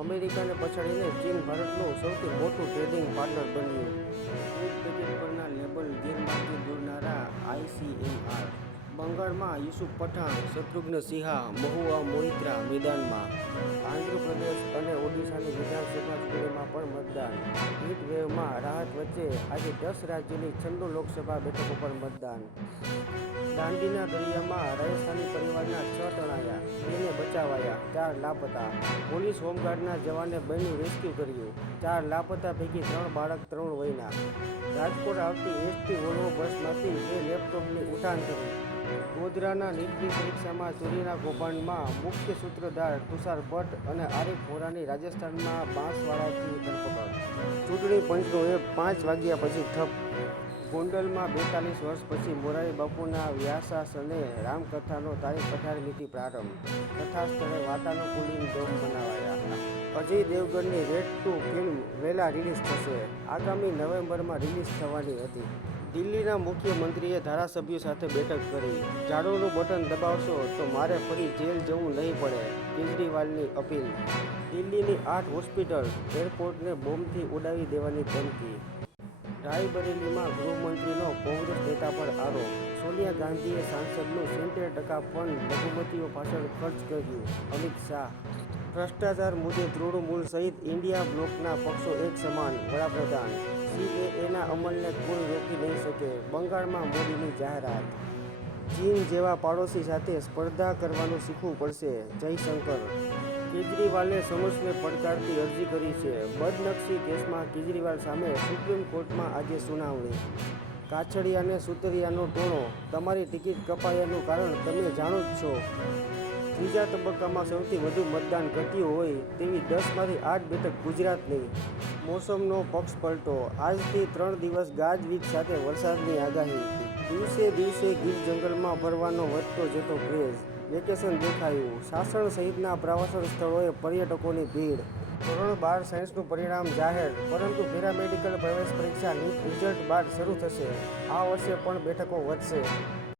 અમેરિકાને પછાડીને ચીન ભારતનું સૌથી મોટું ટ્રેડિંગ પાર્ટનર બન્યું. ફૂડ પેકેટ પરના લેબલ ગેરમાર્ગે દોરનારા ICMR. બંગાળમાં યુસુફ પઠાણ, શત્રુઘ્ન સિન્હા, મહુઆ મોઇત્રા મેદાનમાં. આંધ્રપ્રદેશ અને ઓડિશાની વિધાનસભા ચૂંટણીમાં પણ મતદાન. હીટ વેવમાં રાહત વચ્ચે આજે 10 રાજ્યોની 96 લોકસભા બેઠકો પર મતદાન. દાંડીના દરિયામાં રાજસ્થાની પરિવારના 6 તણાયા, 2ને બચાવાયા, 4 લાપતા. પોલીસ હોમગાર્ડના જવાને બહેનું રેસ્ક્યુ કર્યું. 4 લાપતા પૈકી 3 બાળક તરુણ વયના. રાજકોટ આવતી એસટી વોલ્વો બસમાંથી 2 લેપટોપની ઉઠાણ કરી. ગોધરાના નીટની પરીક્ષામાં ચોરીના કૌભાંડમાં મુખ્ય સૂત્રધાર તુષાર ભટ્ટ અને આરીફ વોરાની રાજસ્થાનમાં બાંસવાડાથી ધરપકડ. ચૂંટણી પંચનો એપ 5 વાગ્યા પછી ઠપ. ગોંડલમાં 42 વર્ષ પછી મોરારી બાપુના વ્યાસાસને રામકથાનો તારીખ 18મીથી પ્રારંભ. કથા સ્થળે વાતાનુકૂલિત ડોમ બનાવાયા. અજય દેવગનની રેડ 2 ફિલ્મ વહેલા રિલીઝ થશે. આગામી નવેમ્બરમાં રિલીઝ થવાની હતી. દિલ્હીના મુખ્યમંત્રીએ ધારાસભ્યો સાથે બેઠક કરી. ઝાડુનું બટન દબાવશો તો મારે ફરી જેલ જવું નહીં પડે, કેજરીવાલની અપીલ. દિલ્હીની 8 હોસ્પિટલ, એરપોર્ટને બોમ્બથી ઉડાવી દેવાની ધમકી. રાયબરેલીમાં ગૃહમંત્રીનો કોંગ્રેસ નેતા પર આરોપ. સોનિયા ગાંધીએ સાંસદનું 70% ફંડ લઘુમતીઓ પાછળ ખર્ચ કર્યું. અમિત શાહ. ભ્રષ્ટાચાર મુદ્દે તૃણમૂલ સહિત ઇન્ડિયા બ્લોકના પક્ષો એક સમાન. વડાપ્રધાન. CAAના અમલને કોઈ રોકી નહીં શકે, બંગાળમાં મોદીની જાહેરાત. ચીન જેવા પાડોશી સાથે સ્પર્ધા કરવાનું શીખવું પડશે. જયશંકર. કેજરીવાલે સમર્સને પડકારતી અરજી કરી છે. બદનક્ષી કેસમાં કેજરીવાલ સામે સુપ્રીમ કોર્ટમાં આજે સુનાવણી. કાછડિયાને સુતરિયાનો ટોણો, તમારી ટિકિટ કપાયાનું કારણ તમે જાણો જ છો. ત્રીજા તબક્કામાં સૌથી વધુ મતદાન ઘટ્યું હોય તેવી 10માંથી 8 બેઠક ગુજરાતની. મોસમનો પક્ષ પલટો, આજથી 3 દિવસ ગાજવીજ સાથે વરસાદની આગાહી. દિવસે દિવસે ગીર જંગલમાં ફરવાનો વધતો જતો ક્રેઝ. વેકેશન દેખાયું. સાસણ સહિતના પ્રવાસન સ્થળોએ પર્યટકોની ભીડ. ધોરણ 12 સાયન્સનું પરિણામ જાહેર, પરંતુ પેરામેડિકલ પ્રવેશ પરીક્ષા નીટ રિઝલ્ટ બાદ શરૂ થશે. આ વર્ષે પણ બેઠકો વધશે.